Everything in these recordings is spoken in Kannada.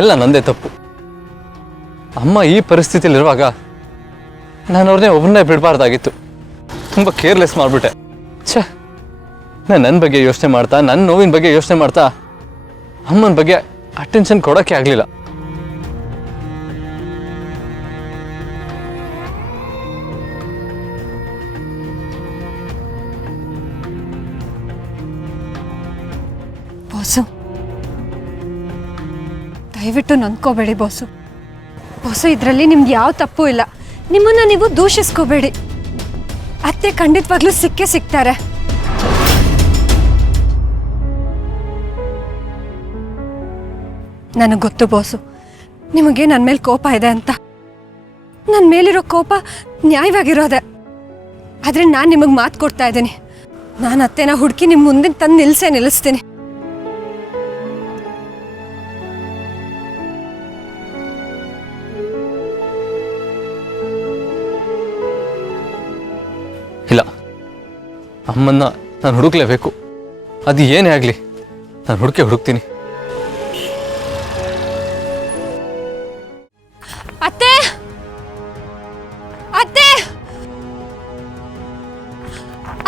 ಎಲ್ಲ ನಂದೇ ತಪ್ಪು. ಅಮ್ಮ ಈ ಪರಿಸ್ಥಿತಿಲಿರುವಾಗ ನಾನು ಅವ್ರನ್ನೇ ಒಬ್ಬನ್ನೇ ಬಿಡಬಾರ್ದಾಗಿತ್ತು. ತುಂಬ ಕೇರ್ಲೆಸ್ ಮಾಡಿಬಿಟ್ಟೆ. ಛೇ, ನಾನು ನನ್ನ ಬಗ್ಗೆ ಯೋಚನೆ ಮಾಡ್ತಾ, ನನ್ನ ನೋವಿನ ಬಗ್ಗೆ ಯೋಚನೆ ಮಾಡ್ತಾ ಅಮ್ಮನ ಬಗ್ಗೆ ಅಟೆನ್ಷನ್ ಕೊಡೋಕ್ಕೆ ಆಗಲಿಲ್ಲ. ಬಾಸು, ದಯವಿಟ್ಟು ನೊಂದ್ಕೋಬೇಡಿ ಬಾಸು. ಬಾಸು, ಇದರಲ್ಲಿ ನಿಮ್ದು ಯಾವ ತಪ್ಪು ಇಲ್ಲ. ನಿಮ್ಮನ್ನ ನೀವು ದೂಷಿಸ್ಕೋಬೇಡಿ. ಅತ್ತೆ ಖಂಡಿತವಾಗ್ಲೂ ಸಿಕ್ಕೇ ಸಿಗ್ತಾರೆ. ನನಗೆ ಗೊತ್ತು ಬಾಸು, ನಿಮಗೆ ನನ್ನ ಮೇಲೆ ಕೋಪ ಇದೆ ಅಂತ. ನನ್ನ ಮೇಲಿರೋ ಕೋಪ ನ್ಯಾಯವಾಗಿರೋದೆ. ಆದರೆ ನಾನು ನಿಮಗೆ ಮಾತು ಕೊಡ್ತಾ ಇದ್ದೀನಿ, ನಾನು ಅತ್ತೆನ ಹುಡುಕಿ ನಿಮ್ಮ ಮುಂದೆ ತಂದು ನಿಲ್ಲಿಸ್ತೀನಿ. ಇಲ್ಲ, ಅಮ್ಮನ್ನ ನಾನು ಹುಡುಕ್ಲೇಬೇಕು. ಅದು ಏನೇ ಆಗಲಿ ನಾನು ಹುಡುಕ್ತೀನಿ. ಅತ್ತೆ, ಅತ್ತೆ,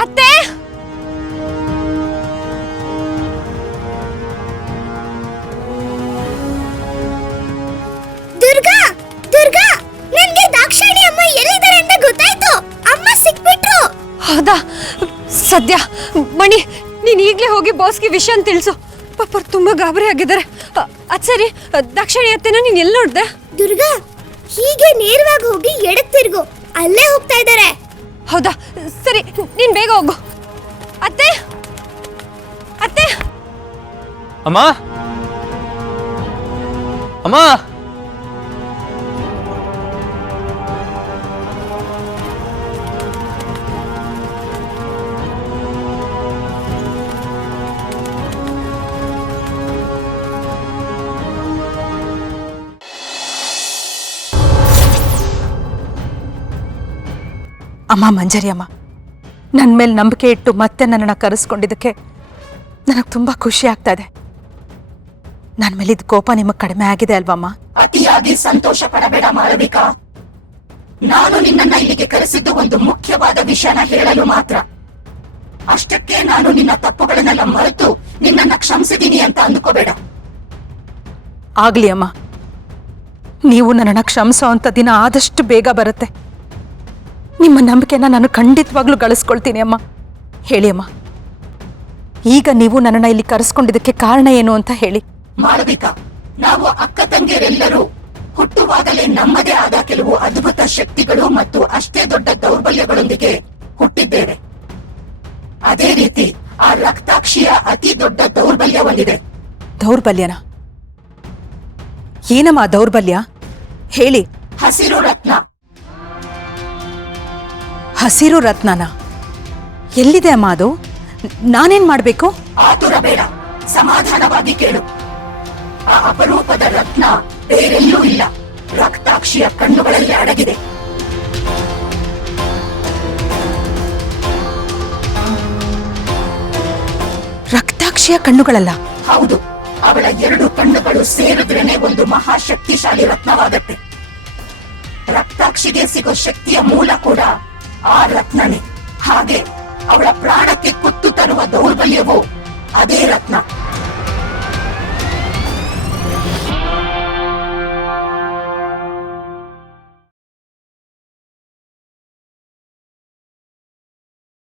ಅತ್ತೆ, ದುರ್ಗಾ, ದುರ್ಗಾ, ನನಗೆ ದಾಕ್ಷಾಯಣಿ ಅಮ್ಮ ಎಲ್ಲಿದ್ದಾರೆ ಅಂತ ಗೊತ್ತಾಯ್ತು. ಅಮ್ಮ ಸಿಕ್ಬಿಟ್ರು. ಹೌದಾ? ಸದ್ಯ ಮಣಿ, ನೀನು ಈಗಲೇ ಹೋಗಿ ಬಾಸ್ಗೆ ವಿಷಯ ತಿಳಿಸು. ಪಾಪ ತುಂಬಾ ಗಾಬರಿ ಆಗಿದ್ದಾರೆ. ಅದು ಸರಿ, ದಾಕ್ಷಾಯಣಿ ಅತ್ತೆನ ನೀನು ಎಲ್ಲಿ ನೋಡ್ದೆ? ದುರ್ಗಾ, ಹೀಗೆ ನೇರವಾಗಿ ಹೋಗಿ ಎಡಕ್ಕೆ ತಿರುಗು, ಅಲ್ಲೇ ಹೋಗ್ತಾ ಇದ್ದಾರೆ. ಹೌದಾ? ಸರಿ, ನೀನು ಬೇಗ ಹೋಗು. ಅತ್ತೆ, ಅತ್ತೆ, ಅಮ್ಮ, ಅಮ್ಮ, ಅಮ್ಮ ಮಂಜರಿ ಅಮ್ಮ, ನನ್ನ ಮೇಲೆ ನಂಬಿಕೆ ಇಟ್ಟು ಮತ್ತೆ ನನ್ನನ್ನು ಕರೆಸ್ಕೊಂಡಿದ್ದಕ್ಕೆ ನನಗೆ ತುಂಬ ಖುಷಿ ಆಗ್ತಾ ಇದೆ. ನನ್ನ ಮೇಲಿದ್ದ ಕೋಪ ನಿಮಗೆ ಕಡಿಮೆ ಆಗಿದೆ ಅಲ್ವಮ್ಮ? ಅತಿಯಾಗಿ ಸಂತೋಷ ಪಡಬೇಡ ಮಾಳವಿಕಾ. ನಾನು ನಿನ್ನನ್ನ ಇಲ್ಲಿಗೆ ಕರೆಸಿದ್ದು ಒಂದು ಮುಖ್ಯವಾದ ವಿಷಯನ ಹೇಳಲು ಮಾತ್ರ. ಅಷ್ಟಕ್ಕೆ ನಾನು ನಿನ್ನ ತಪ್ಪುಗಳನ್ನೆಲ್ಲ ಮರೆತು ನಿನ್ನನ್ನ ಕ್ಷಮಿಸಿದ್ದೀನಿ ಅಂತ ಅಂದುಕೋಬೇಡ. ಆಗ್ಲಿ ಅಮ್ಮ, ನೀವು ನನ್ನನ್ನು ಕ್ಷಮಿಸೋ ಅಂಥ ದಿನ ಆದಷ್ಟು ಬೇಗ ಬರುತ್ತೆ. ನಿಮ್ಮ ನಂಬಿಕೆನ ನಾನು ಖಂಡಿತವಾಗ್ಲೂ ಗಳಿಸ್ಕೊಳ್ತೀನಿ ಅಮ್ಮ. ಹೇಳಿ ಅಮ್ಮ, ಈಗ ನೀವು ನನ್ನನ್ನು ಇಲ್ಲಿ ಕರೆಸ್ಕೊಂಡಿದ್ದಕ್ಕೆ ಕಾರಣ ಏನು ಅಂತ ಹೇಳಿ. ಮಾಳವಿಕಾ, ನಾವು ಅಕ್ಕ ತಂಗಿಯರೆಲ್ಲರೂ ಹುಟ್ಟುವಾಗಲೇ ನಮ್ಮದೇ ಆದ ಕೆಲವು ಅದ್ಭುತ ಶಕ್ತಿಗಳು ಮತ್ತು ಅಷ್ಟೇ ದೊಡ್ಡ ದೌರ್ಬಲ್ಯಗಳೊಂದಿಗೆ ಹುಟ್ಟಿದ್ದೇವೆ. ಅದೇ ರೀತಿ ಆ ರಕ್ತಾಕ್ಷಿಯ ಅತಿ ದೊಡ್ಡ ದೌರ್ಬಲ್ಯ ಒಂದಿದೆ. ದೌರ್ಬಲ್ಯನ? ಏನಮ್ಮ ದೌರ್ಬಲ್ಯ? ಹೇಳಿ. ಹಸಿರು ರತ್ನ. ಹಸಿರು ರತ್ನನ? ಎಲ್ಲಿದೆ ಅಮ್ಮ ಅದು? ನಾನೇನ್ ಮಾಡ್ಬೇಕು? ಆತುರ ಬೇಡ, ಸಮಾಧಾನವಾಗಿ ಕೇಳು. ಆ ಅಪರೂಪದ ರತ್ನ ಬೇರೆಲ್ಲೂ ಇಲ್ಲ, ರಕ್ತಾಕ್ಷಿಯ ಕಣ್ಣುಗಳಲ್ಲಿ ಅಡಗಿದೆ. ರಕ್ತಾಕ್ಷಿಯ ಕಣ್ಣುಗಳಲ್ಲ? ಹೌದು, ಅವಳ 2 ಕಣ್ಣುಗಳು ಸೇರಿದ್ರೇನೆ ಒಂದು ಮಹಾಶಕ್ತಿಶಾಲಿ ರತ್ನವಾಗತ್ತೆ. ರಕ್ತಾಕ್ಷಿಗೆ ಸಿಗೋ ಶಕ್ತಿಯ ಮೂಲ ಕೂಡ ಆ ರತ್ನನೇ. ಹಾಗೆ ಅವಳ ಪ್ರಾಣಕ್ಕೆ ಕುತ್ತು ತರುವ ದೌರ್ಬಲ್ಯವೂ ಅದೇ ರತ್ನ.